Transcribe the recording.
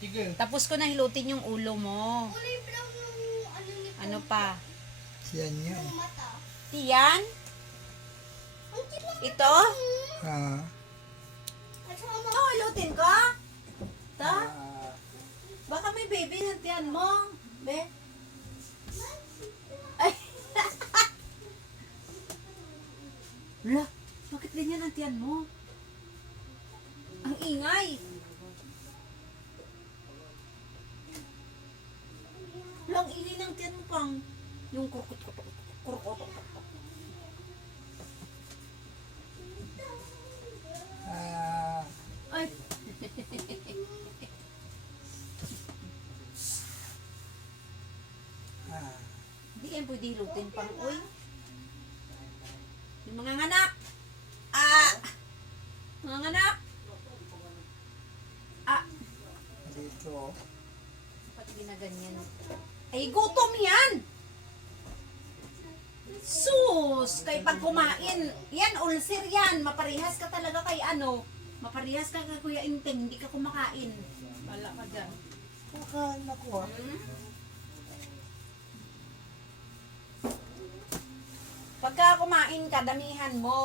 Sige. Tapos ko na hilutin yung ulo mo. Kulay brown yung ano ni Ano pa? Yan yan. yung mata. Tiyan? Ang cute lang. Ito? Ah, At saka Ito, hilutin ko? Ito? ah, Baka may baby na tiyan mo. Be? Ay! Wala, bakit ganyan ang tiyan mo? Ang ingay! Wala, ang ingay ng tiyan mo pang yung kurkot. ah, Ay! ah. Hindi yan pwede hilutin pang uy. Yung mga nganak! Ah! Mga nganak! Ah! Dito. Ba't ginaganyan? Ay, gutom yan! Sus! Kay pag kumain, yan, ulcer yan. Maparihas ka talaga kay ano. Maparihas ka kay Kuya Inteng, hindi ka kumakain. Wala ka dyan. Kakain ako ah. Pagka kumain ka, damihan mo.